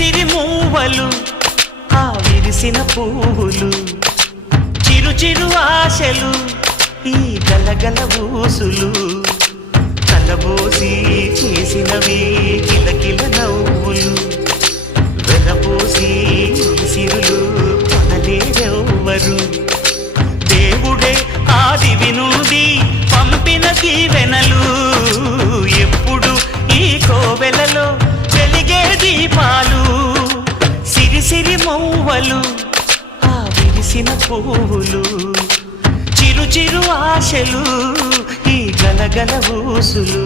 సిరి మూవలు ఆ విరిసిన పువ్వులు చిరు చిరు ఆశలు ఈ గలగల ఊసులు కలబోసి చేసినవి కిలకిల నవ్వులు వెలబోసి సిరులు కొనలేరెవ్వరు దేవుడే ఆదివి నుండి పంపిన దీవెనలు ఎప్పుడు ఈ కోవెలలో వెలిగే దీపాలు సిరి సిరి మౌవలు ఆ విరిసిన పువ్వులు చిరు చిరు ఆశలు ఈ గలగల ఊసులు